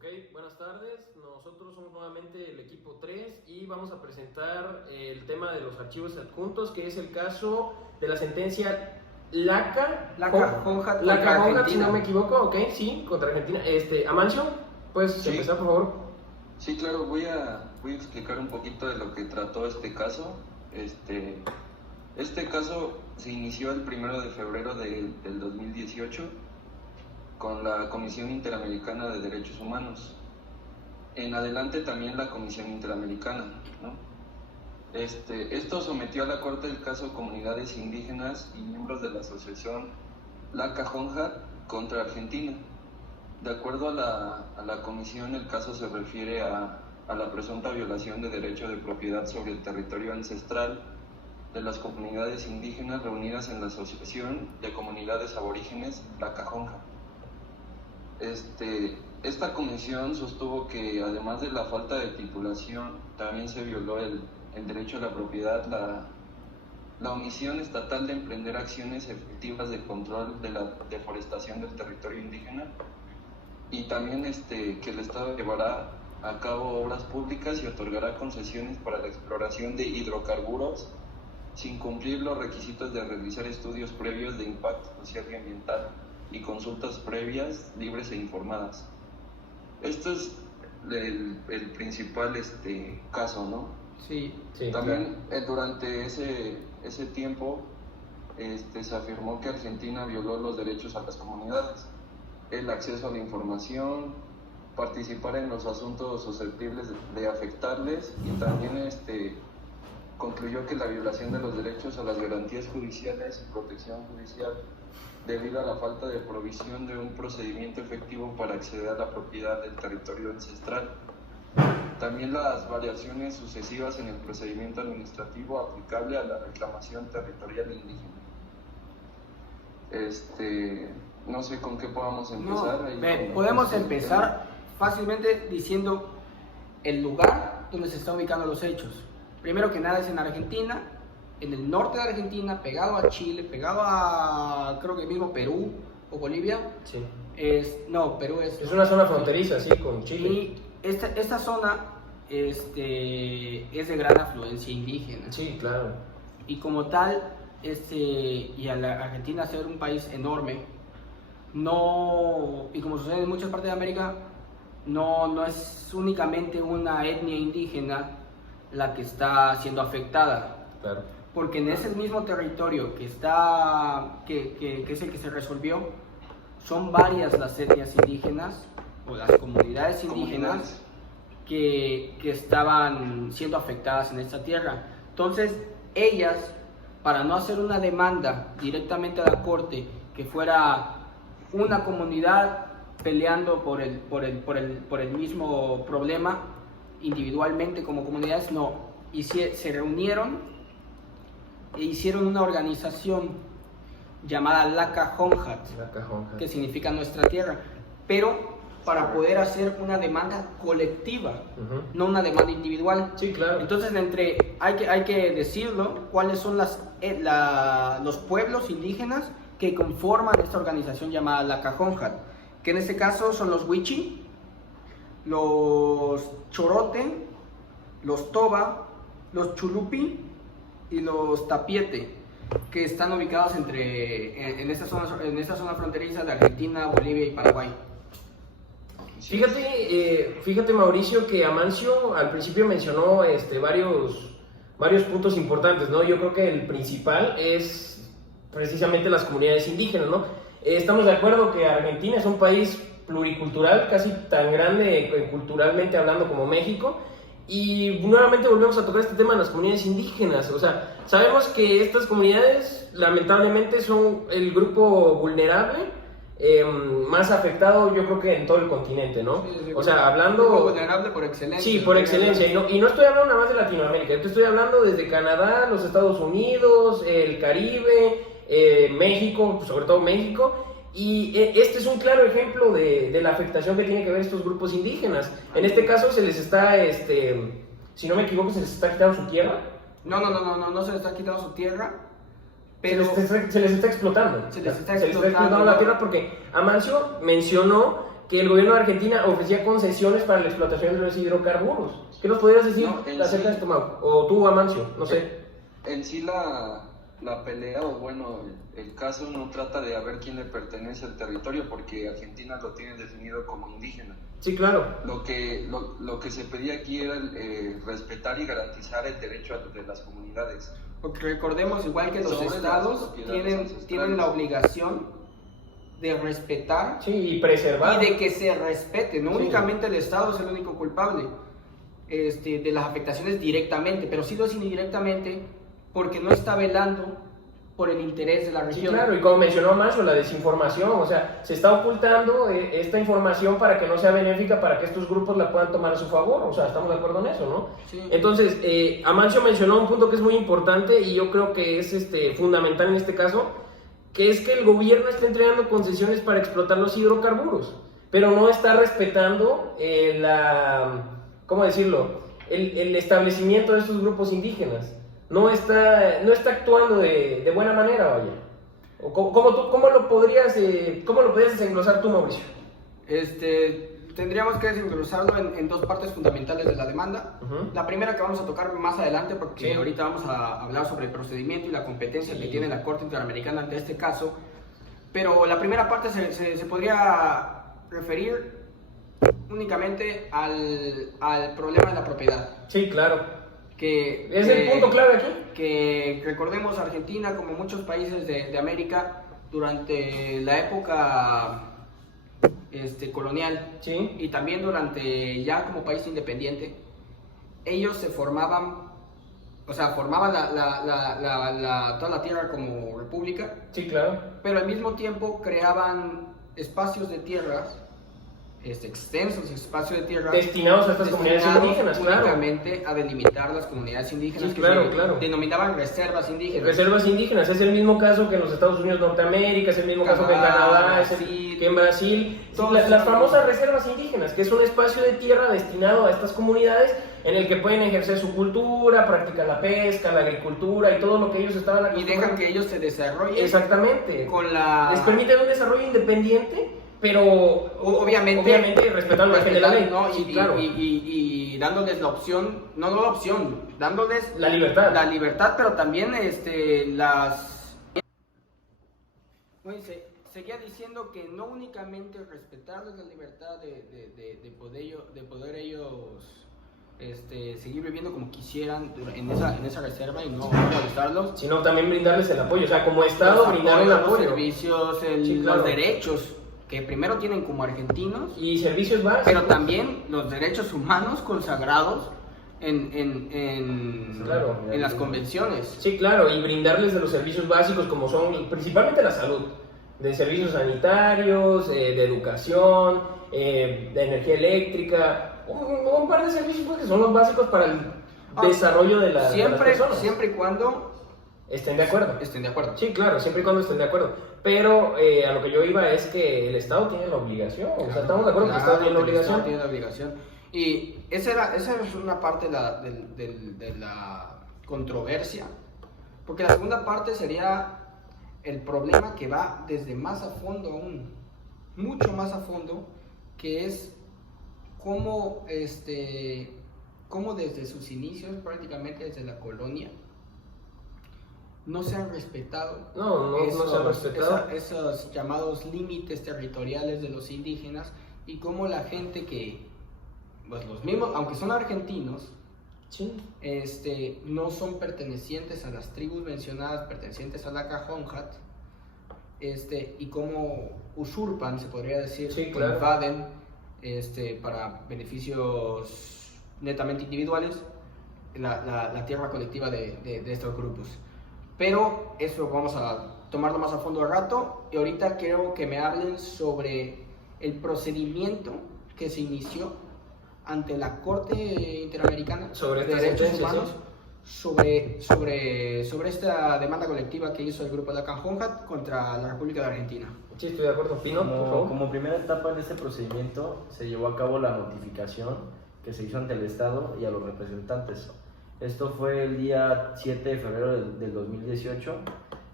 Ok, buenas tardes. Nosotros somos nuevamente el equipo 3 y vamos a presentar el tema de los archivos adjuntos, que es el caso de la sentencia Laca-Honjat, si no me equivoco, ok, sí, contra Argentina. Amancio, ¿puedes empezar, por favor? Sí, claro, voy a explicar un poquito de lo que trató este caso. Este caso se inició el 1 de febrero del 2018 con la Comisión Interamericana de Derechos Humanos. En adelante también la Comisión Interamericana, ¿no? Esto sometió a la Corte el caso comunidades indígenas y miembros de la asociación Laca-Honjat contra Argentina. De acuerdo a la comisión, el caso se refiere a la presunta violación de derecho de propiedad sobre el territorio ancestral de las comunidades indígenas reunidas en la Asociación de Comunidades Aborígenes Laca-Honjat. Esta comisión sostuvo que además de la falta de titulación, también se violó el derecho a la propiedad, la omisión estatal de emprender acciones efectivas de control de la deforestación del territorio indígena, y también que el Estado llevará a cabo obras públicas y otorgará concesiones para la exploración de hidrocarburos sin cumplir los requisitos de realizar estudios previos de impacto social y ambiental y consultas previas, libres e informadas. Esto es el principal caso, ¿no? Sí. También durante ese tiempo se afirmó que Argentina violó los derechos a las comunidades, el acceso a la información, participar en los asuntos susceptibles de afectarles, y también concluyó que la violación de los derechos a las garantías judiciales y protección judicial debido a la falta de provisión de un procedimiento efectivo para acceder a la propiedad del territorio ancestral. También las variaciones sucesivas en el procedimiento administrativo aplicable a la reclamación territorial indígena. No sé con qué podamos empezar. Podemos empezar fácilmente diciendo el lugar donde se están ubicando los hechos. Primero que nada es en Argentina, en el norte de Argentina, pegado a Chile, pegado a creo que mismo Perú o Bolivia. Sí. Perú es una zona fronteriza, sí, con Chile. Y esta zona es de gran afluencia indígena. Sí, claro. Y como tal, y a la Argentina ser un país enorme, y como sucede en muchas partes de América, no es únicamente una etnia indígena la que está siendo afectada. Claro. Porque en ese mismo territorio que es el que se resolvió, son varias las etnias indígenas o las comunidades indígenas que estaban siendo afectadas en esta tierra. Entonces, ellas, para no hacer una demanda directamente a la corte, que fuera una comunidad peleando por el mismo problema individualmente como comunidades, se reunieron e hicieron una organización llamada Laca-Honjat, que significa nuestra tierra, pero para poder hacer una demanda colectiva, no una demanda individual. Sí, claro. Entonces, hay que decirlo, cuáles son los pueblos indígenas que conforman esta organización llamada Laca-Honjat, que en este caso son los Wichi, los Chorote, los Toba, los Chulupi y los Tapiete, que están ubicados en esta zona fronteriza de Argentina, Bolivia y Paraguay. Fíjate, Mauricio, que Amancio al principio mencionó varios puntos importantes, ¿no? Yo creo que el principal es precisamente las comunidades indígenas, ¿no? Estamos de acuerdo que Argentina es un país pluricultural, casi tan grande culturalmente hablando como México, y nuevamente volvemos a tocar este tema de las comunidades indígenas. O sea, sabemos que estas comunidades lamentablemente son el grupo vulnerable más afectado, yo creo que en todo el continente, ¿no? Sí, o sea, hablando... Grupo vulnerable por excelencia. Sí, por excelencia, y no estoy hablando nada más de Latinoamérica, yo te estoy hablando desde Canadá, los Estados Unidos, el Caribe, México, sobre todo México. Y este es un claro ejemplo de la afectación que tienen que ver estos grupos indígenas. En este caso se les está, si no me equivoco, se les está quitando su tierra. No se les está quitando su tierra, pero se les está explotando. Se les está explotando la tierra, porque Amancio mencionó que el gobierno de Argentina ofrecía concesiones para la explotación de los hidrocarburos. ¿Qué nos podrías decir acerca de esto, Mau? O tú, Amancio, no sé. En sí la pelea, o bueno, el caso no trata de a ver quién le pertenece al territorio, porque Argentina lo tiene definido como indígena. Sí, claro. Lo que se pedía aquí era respetar y garantizar el derecho de las comunidades. Porque recordemos, igual que los Sobre estados tienen la obligación de respetar, sí, y preservar, y de que se respete. No sí, únicamente el estado es el único culpable de las afectaciones directamente, pero sí lo es indirectamente, porque no está velando por el interés de la región. Sí, claro, y como mencionó Manso, la desinformación, o sea, se está ocultando esta información para que no sea benéfica, para que estos grupos la puedan tomar a su favor, o sea, estamos de acuerdo en eso, ¿no? Sí. Entonces, Amancio mencionó un punto que es muy importante y yo creo que es fundamental en este caso, que es que el gobierno está entregando concesiones para explotar los hidrocarburos, pero no está respetando ¿cómo decirlo?, el establecimiento de estos grupos indígenas. No está actuando de buena manera, vaya. ¿Cómo lo podrías desglosar tú, Mauricio? Tendríamos que desglosarlo en dos partes fundamentales de la demanda. Uh-huh. La primera que vamos a tocar más adelante, porque sí, ahorita vamos a hablar sobre el procedimiento y la competencia que tiene la Corte Interamericana ante este caso. Pero la primera parte se podría referir únicamente al problema de la propiedad. Sí, claro. Que es el punto clave aquí. Que recordemos, Argentina, como muchos países de América, durante la época colonial, sí, y también durante ya como país independiente, ellos se formaban toda la tierra como república. Sí, claro. Pero al mismo tiempo creaban espacios de tierras, extensos espacios de tierra destinados a estas comunidades indígenas, únicamente a delimitar las comunidades indígenas, sí, que claro, se claro, denominaban reservas indígenas. Reservas indígenas, es el mismo caso que en los Estados Unidos de Norteamérica, es el mismo caso que en Canadá, que en Brasil, las famosas reservas indígenas, que es un espacio de tierra destinado a estas comunidades en el que pueden ejercer su cultura, practicar la pesca, la agricultura y todo lo que ellos estaban acostumbrados. Y dejan que ellos se desarrollen. Exactamente. Les permiten un desarrollo independiente, pero obviamente respetando la ley, ¿no? Sí, claro. Y dándoles la opción, dándoles la libertad, pero también seguía diciendo que no únicamente respetarles la libertad de poder ellos seguir viviendo como quisieran en esa reserva y no molestarlos, sino también brindarles el apoyo, o sea, como Estado brindar el apoyo, los servicios, sí, claro, los derechos que primero tienen como argentinos, y servicios básicos, pero también los derechos humanos consagrados claro, en las convenciones. Sí, claro, y brindarles de los servicios básicos como son principalmente la salud, de servicios sanitarios, de educación, de energía eléctrica, un par de servicios pues, que son los básicos para el desarrollo de las personas. Siempre y cuando estén de acuerdo. Sí, claro, siempre y cuando estén de acuerdo. Pero a lo que yo iba es que el Estado tiene la obligación. O sea, estamos de acuerdo que el Estado tiene la obligación. El Estado tiene la obligación. Y esa es una parte de la controversia. Porque la segunda parte sería el problema que va desde más a fondo aún. Mucho más a fondo. Que es cómo desde sus inicios, prácticamente desde la colonia, no se han respetado, no se han respetado esos llamados límites territoriales de los indígenas, y cómo la gente que, pues los mismos, aunque son argentinos, sí, no son pertenecientes a las tribus mencionadas, pertenecientes a la Cajonjat, y cómo usurpan, se podría decir, sí, claro, invaden, para beneficios netamente individuales, la tierra colectiva de estos grupos. Pero eso vamos a tomarlo más a fondo al rato, y ahorita quiero que me hablen sobre el procedimiento que se inició ante la Corte Interamericana sobre de Derechos Humanos, ¿sí? sobre esta demanda colectiva que hizo el grupo de la Cajonjat contra la República de Argentina. Sí, estoy de acuerdo. Pino, por favor. Como primera etapa en este procedimiento se llevó a cabo la notificación que se hizo ante el Estado y a los representantes. Esto fue el día 7 de febrero del 2018,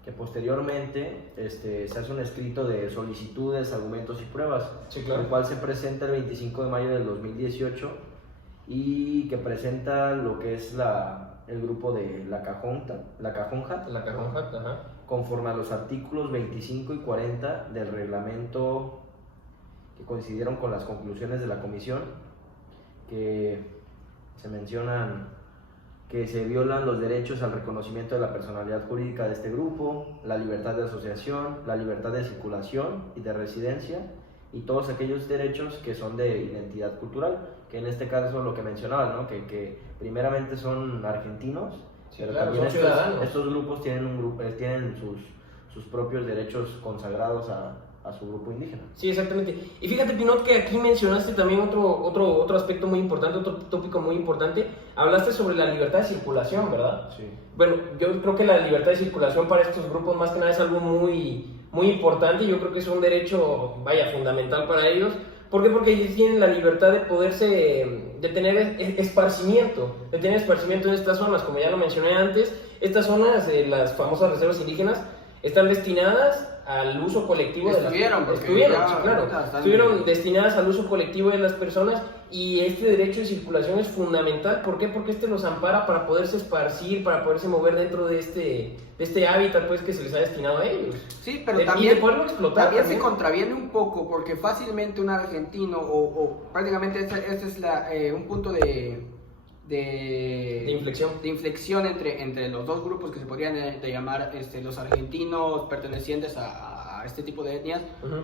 que posteriormente se hace un escrito de solicitudes, argumentos y pruebas, Sí, claro. el cual se presenta el 25 de mayo del 2018 y que presenta lo que es el grupo de La Cajonja, La Cajonja, ajá. conforme a los artículos 25 y 40 del reglamento, que coincidieron con las conclusiones de la comisión, que se mencionan que se violan los derechos al reconocimiento de la personalidad jurídica de este grupo, la libertad de asociación, la libertad de circulación y de residencia, y todos aquellos derechos que son de identidad cultural, que en este caso lo que mencionabas, ¿no? que primeramente son argentinos, Sí, pero claro, también son ciudadanos. estos grupos tienen sus propios derechos consagrados a su grupo indígena. Sí, exactamente. Y fíjate, Pinot, que aquí mencionaste también otro aspecto muy importante, otro tópico muy importante. Hablaste sobre la libertad de circulación, ¿verdad? Sí. Bueno, yo creo que la libertad de circulación para estos grupos más que nada es algo muy importante. Yo creo que es un derecho, fundamental para ellos. ¿Por qué? Porque ellos tienen la libertad de de tener esparcimiento en estas zonas. Como ya lo mencioné antes, estas zonas, las famosas reservas indígenas, están destinadas al uso colectivo Estuvieron destinadas al uso colectivo de las personas, y este derecho de circulación es fundamental. ¿Por qué? Porque los ampara para poderse esparcir, para poderse mover dentro de este hábitat, pues, que se les ha destinado a ellos. Sí, pero Y de también, poderlo explotar también se también. contraviene un poco, porque fácilmente un argentino, o prácticamente este es un punto de inflexión entre los dos grupos que se podrían llamar los argentinos pertenecientes a este tipo de etnias, Ujú.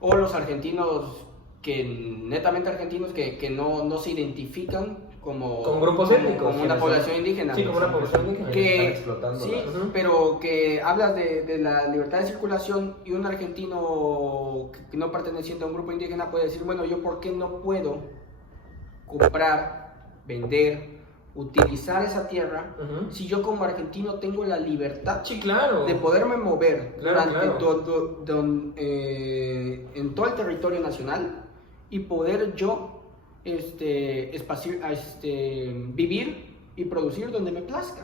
o los argentinos netamente argentinos que no se identifican como grupos étnicos, como una población indígena. Sí, como una población indígena. Que, Están explotando sí, Ujú. pero que hablas de la libertad de circulación, y un argentino que no perteneciente a un grupo indígena puede decir, bueno, yo ¿por qué no puedo comprar, vender, utilizar esa tierra Ujú. si yo como argentino tengo la libertad Sí, claro. de poderme mover Claro, durante claro. en todo el territorio nacional, y poder yo vivir y producir donde me plazca?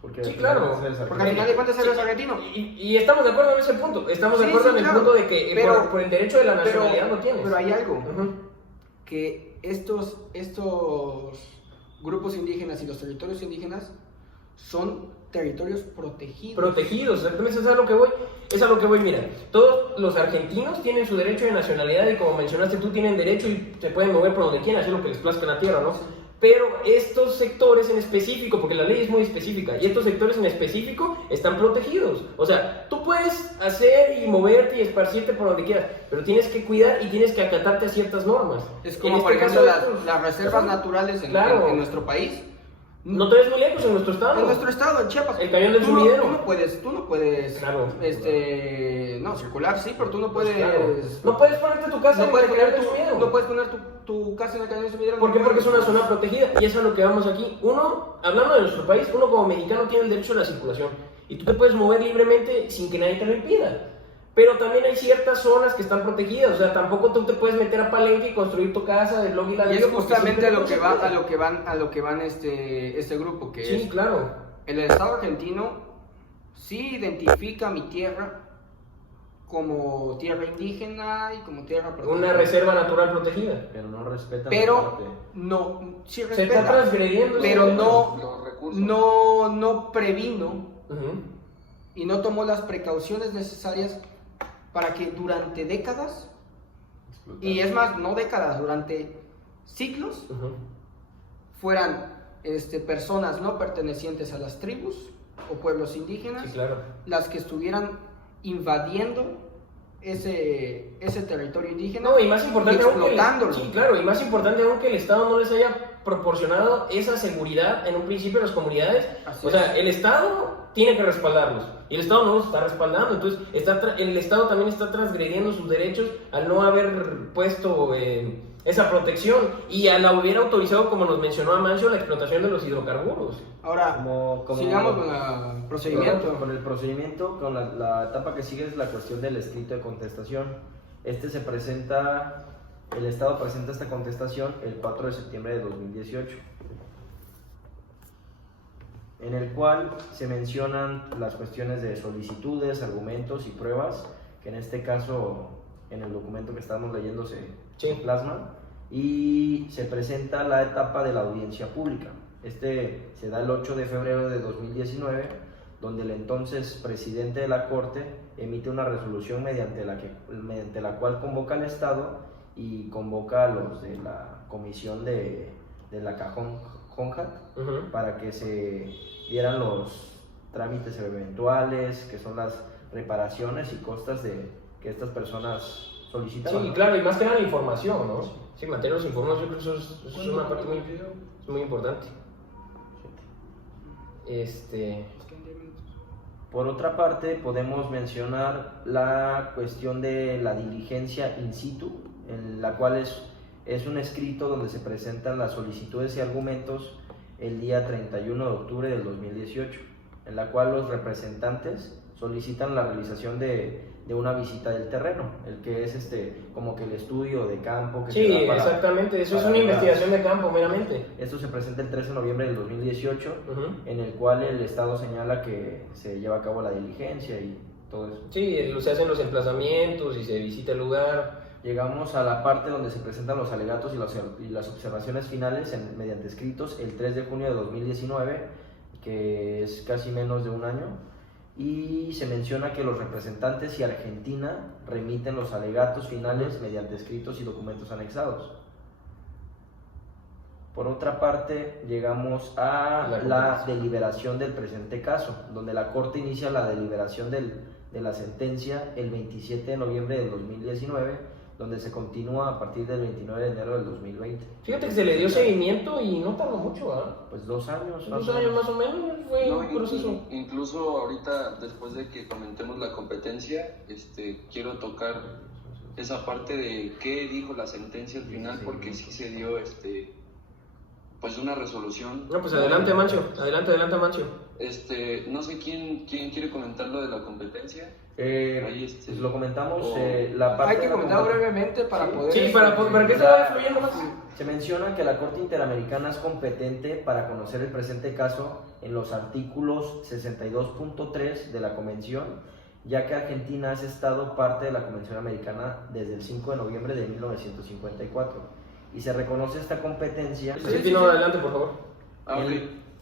Porque Sí, claro. Porque al final de cuentas eres argentino. Y estamos de acuerdo en ese punto. Estamos de Sí, acuerdo sí, en el claro. punto de que Pero- por el derecho de la nacionalidad no tienes. Pero hay algo, Ujú. que estos grupos indígenas y los territorios indígenas son territorios protegidos. Protegidos, exactamente, es a lo que voy, mira, todos los argentinos tienen su derecho de nacionalidad, y como mencionaste tú, tienen derecho y se pueden mover por donde quieran, hacer lo que les plazca en la tierra, ¿no? Pero estos sectores en específico, porque la ley es muy específica, y estos sectores en específico están protegidos. O sea, tú puedes hacer y moverte y esparcirte por donde quieras, pero tienes que cuidar y tienes que acatarte a ciertas normas. Es En como, este por ejemplo, caso, las reservas naturales Claro. en nuestro país. No te ves muy lejos, en nuestro estado. En nuestro estado, en Chiapas. El cañón del Tú no- Sumidero. Tú no puedes, Claro. no, circular, sí, pero tú no Pues puedes... claro. No puedes ponerte tu casa no en puedes el cañón poner del Sumidero. no puedes poner tu casa en el cañón del Sumidero. ¿Por qué? no Porque es puedes. una zona protegida, y eso es a lo que vamos aquí. Uno, hablando de nuestro país, uno como mexicano tiene el derecho a la circulación, y tú te puedes mover libremente sin que nadie te lo impida. Pero también hay ciertas zonas que están protegidas, o sea, tampoco tú te puedes meter a Palenque y construir tu casa de blog y Y ladrillo. es porque justamente a lo simplemente que no se va, puede. a lo que van este grupo, que Sí, es claro. el Estado argentino sí identifica mi tierra como tierra indígena y como tierra protegida. Una reserva natural protegida. Pero no respetan la Pero parte. no, sí Se está respeta, transgrediendo. pero ese derecho. Los recursos. no previno Ujú. y no tomó las precauciones necesarias para que durante décadas, Explotar. y es más, no décadas, durante siglos, Ujú. fueran personas no pertenecientes a las tribus o pueblos indígenas Sí, claro. las que estuvieran invadiendo ese territorio indígena, No, y más importante y aún explotándolo. sí, claro, y más importante aún que el Estado no les haya proporcionado esa seguridad en un principio a las comunidades. Así O sea, es. el Estado tiene que respaldarlos, y el Estado no los está respaldando. Entonces, el Estado también está transgrediendo sus derechos al no haber puesto esa protección, y al haber autorizado, como nos mencionó Amancio, la explotación de los hidrocarburos. Ahora, Como- sigamos con el procedimiento. Con el procedimiento, con la etapa que sigue es la cuestión del escrito de contestación. El Estado presenta esta contestación el 4 de septiembre de 2018. en el cual se mencionan las cuestiones de solicitudes, argumentos y pruebas, que en este caso en el documento que estamos leyendo se plasman, y se presenta la etapa de la audiencia pública. Este se da el 8 de febrero de 2019, donde el entonces presidente de la Corte emite una resolución mediante la cual convoca al Estado y convoca a los de la comisión de la CAJONJAT para que se dieran los trámites eventuales, que son las reparaciones y costas que estas personas solicitaban. Sí, claro, y más que nada la información, ¿no? Sí, mantenerlos informados, yo creo que eso es una parte muy importante. Por otra parte, podemos mencionar la cuestión de la diligencia in situ, en la cual es un escrito donde se presentan las solicitudes y argumentos el día 31 de octubre del 2018, en la cual los representantes solicitan la realización de una visita del terreno, el que es como que el estudio de campo que sí, se da exactamente, eso es una investigación de campo meramente. Esto se presenta el 13 de noviembre del 2018, en el cual el Estado señala que se lleva a cabo la diligencia y todo eso. Sí, se hacen los emplazamientos y se visita el lugar. Llegamos a la parte donde se presentan los alegatos y las observaciones finales mediante escritos el 3 de junio de 2019, que es casi menos de un año, y se menciona que los representantes y Argentina remiten los alegatos finales mediante escritos y documentos anexados. Por otra parte, llegamos a la deliberación del presente caso, donde la Corte inicia la deliberación de la sentencia el 27 de noviembre del 2019, donde se continúa a partir del 29 de enero del 2020. Fíjate que se le dio seguimiento y no tardó mucho, ¿verdad? Pues 2 años. 2 años más o menos fue un proceso. Incluso ahorita, después de que comentemos la competencia, quiero tocar esa parte de qué dijo la sentencia al final, porque sí se dio pues una resolución. No, pues adelante, Mancho. Adelante, Mancho. No sé quién quiere comentar lo de la competencia. Pues lo comentamos. La parte hay que comentarlo brevemente para poder. Sí, para que se vaya fluyendo más. Se menciona que la Corte Interamericana es competente para conocer el presente caso en los artículos 62.3 de la Convención, ya que Argentina es Estado parte de la Convención Americana desde el 5 de noviembre de 1954. Y se reconoce esta competencia. Sí, adelante, por favor.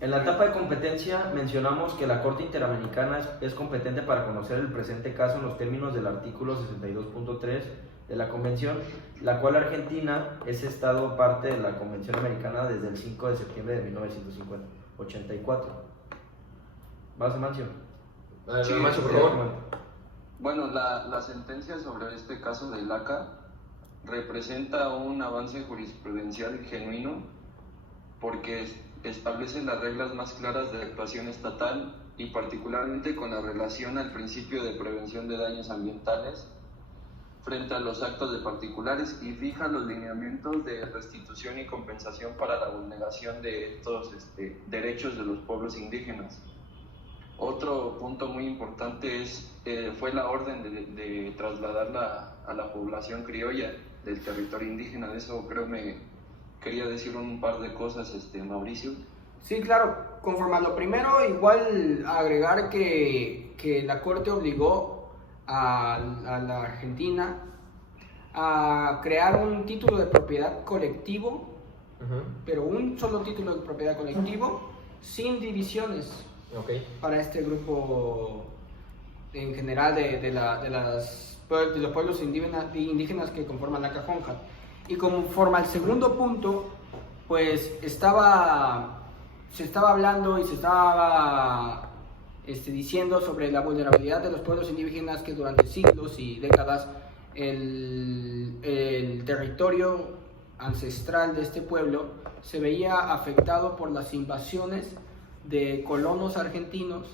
En la etapa de competencia mencionamos que la Corte Interamericana es competente para conocer el presente caso en los términos del artículo 62.3 de la Convención, la cual Argentina es Estado parte de la Convención Americana desde el 5 de septiembre de 1984. ¿Vas, Mancio? Sí, Mancio, por favor. Bueno, la sentencia sobre este caso del ACA representa un avance jurisprudencial genuino porque establece las reglas más claras de actuación estatal y particularmente con la relación al principio de prevención de daños ambientales frente a los actos de particulares y fija los lineamientos de restitución y compensación para la vulneración de estos derechos de los pueblos indígenas. Otro punto muy importante fue la orden de trasladar a la población criolla del territorio indígena. De eso creo quería decir un par de cosas, Mauricio. Sí, claro. Conforme a lo primero, igual agregar que la Corte obligó a la Argentina a crear un título de propiedad colectivo, pero un solo título de propiedad colectivo, sin divisiones, para este grupo en general de los pueblos indígenas que conforman la CAJONJAT. Y conforme al segundo punto, pues se estaba hablando y se estaba diciendo sobre la vulnerabilidad de los pueblos indígenas, que durante siglos y décadas el territorio ancestral de este pueblo se veía afectado por las invasiones de colonos argentinos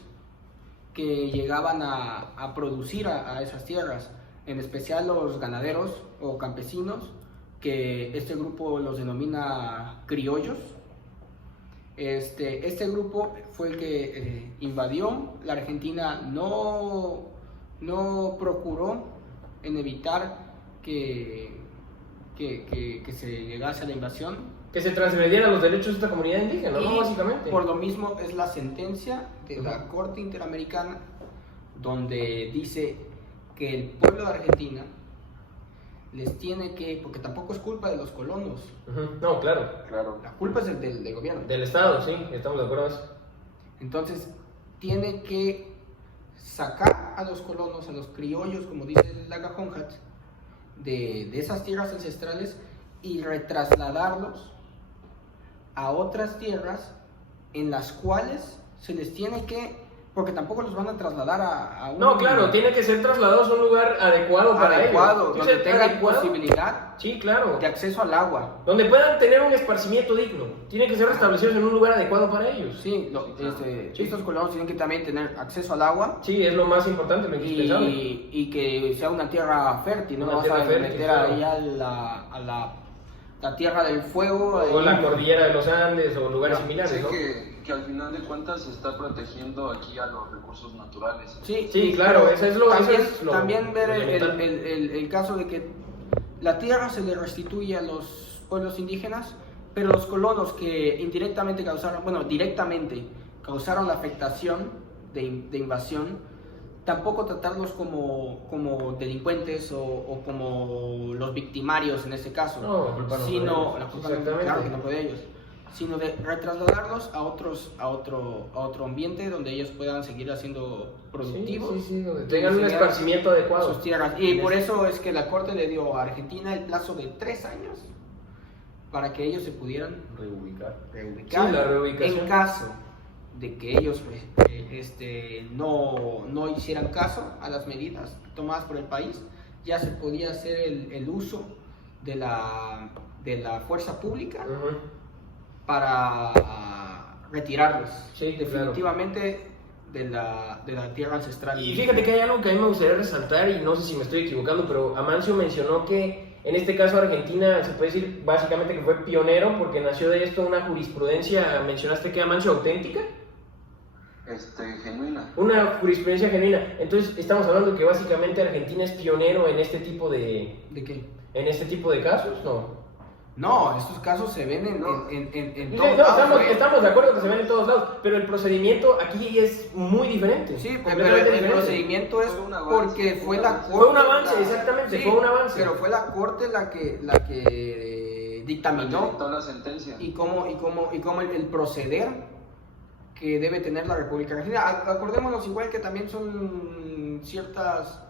que llegaban a producir a esas tierras, en especial los ganaderos o campesinos, que este grupo los denomina criollos. Este grupo fue el que invadió. La Argentina no procuró en evitar que se llegase a la invasión, que se transgredieran los derechos de esta comunidad indígena, ¿no? Y Básicamente. por lo mismo es la sentencia de la Corte Interamericana donde dice que el pueblo de Argentina les tiene que, porque tampoco es culpa de los colonos, Ujú. No, claro. Claro. la culpa es del gobierno. Del Estado, sí, estamos de acuerdo en eso. Entonces, tiene que sacar a los colonos, a los criollos, como dice la Gajonjat, de esas tierras ancestrales y retrasladarlos a otras tierras en las cuales se les tiene que, porque tampoco los van a trasladar a un... No, claro, tiene que ser trasladados a un lugar adecuado para adecuado, ellos. donde Sí, tengan adecuado. posibilidad Sí, claro. de acceso al agua. Donde puedan tener un esparcimiento digno. Tienen que ser restablecidos en un lugar adecuado para ellos. Sí, Sí. estos colonos tienen que también tener acceso al agua Sí, es lo más importante, lo indispensable. y que sea una tierra fértil, no Una vas tierra a fértil, meter claro. ahí la tierra del fuego. O la ahí. cordillera de los Andes o lugares similares, Sí, ¿no? que al final de cuentas se está protegiendo aquí a los recursos naturales. Sí, claro, pero eso es lo- también, eso es lo también ver elemental. el caso de que la tierra se le restituye a los pueblos indígenas, pero los colonos que indirectamente causaron, bueno, directamente causaron la afectación de invasión, tampoco tratarlos como delincuentes o como los victimarios en este caso, No, la culpa no fue de sino ellos. la culpa Exactamente. claro que no fue de ellos, sino de retrasladarlos a otro ambiente donde ellos puedan seguir haciendo productivos. Sí, donde y tengan un seguir esparcimiento adecuado. sus tierras. Y por eso es que la Corte le dio a Argentina el plazo de 3 años para que ellos se pudieran Reubicar. reubicar. Sí, la reubicación. En caso de que ellos no hicieran caso a las medidas tomadas por el país, ya se podía hacer el uso de la fuerza pública Ujú. para retirarlos Sí, claro. definitivamente de la tierra ancestral. Y fíjate que hay algo que a mí me gustaría resaltar, y no sé si me estoy equivocando, pero Amancio mencionó que en este caso Argentina se puede decir básicamente que fue pionero porque nació de esto una jurisprudencia, mencionaste que Amancio auténtica, Genuina. una jurisprudencia genuina. Entonces estamos hablando que básicamente Argentina es pionero en este tipo de casos, ¿no? No, estos casos se ven en Sí, todos no, lados. estamos de acuerdo que se ven en todos lados, pero el procedimiento aquí es muy diferente. Sí, pero completamente el diferente. procedimiento es Fue un avance, porque fue la corte. Fue un avance, exactamente, fue un avance. Pero fue la corte la que dictaminó Dictó la sentencia. y cómo el proceder que debe tener la República Argentina. Acordémonos igual que también son ciertas,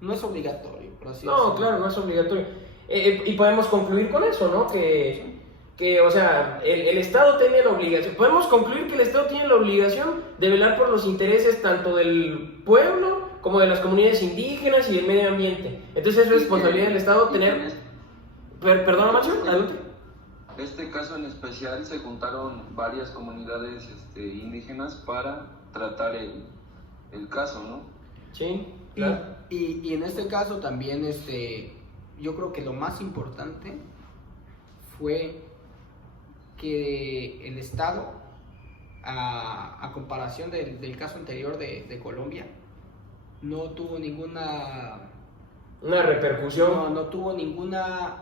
no es obligatorio, por así No, decirlo. claro, no es obligatorio. Y podemos concluir con eso, ¿no? Que o sea, el Estado tiene la obligación, podemos concluir que el Estado tiene la obligación de velar por los intereses tanto del pueblo como de las comunidades indígenas y del medio ambiente. Entonces es responsabilidad del Estado tener... Perdona, Macho, adelante. Este caso en especial se juntaron varias comunidades indígenas para tratar el caso, ¿no? Sí, claro. Y en este caso también yo creo que lo más importante fue que el Estado, a comparación del caso anterior de Colombia, no tuvo ninguna Una repercusión. no tuvo ninguna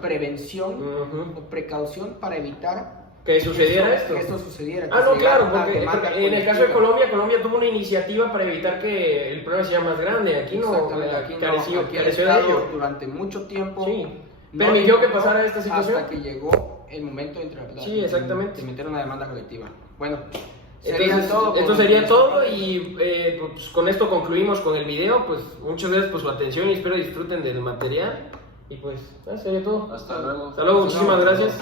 prevención Ujú. o precaución para evitar Que sucediera que esto. sucediera. Ah, que no, se claro, llegara a porque demanda en el caso de colectiva. Colombia tuvo una iniciativa para evitar que el problema sea más grande. Aquí no, Exactamente, aquí no, careció aquí el de Estado ello. durante mucho tiempo Sí. no Permitió que llegó pasara esta situación. hasta que llegó el momento de Sí, exactamente. de meter una demanda colectiva. Bueno, Entonces, todo esto por- sería todo y pues, con esto concluimos con el video. Pues muchas gracias por su atención y espero disfruten del material. Y pues, eso sería todo. Hasta luego. Hasta luego, muchísimas gracias.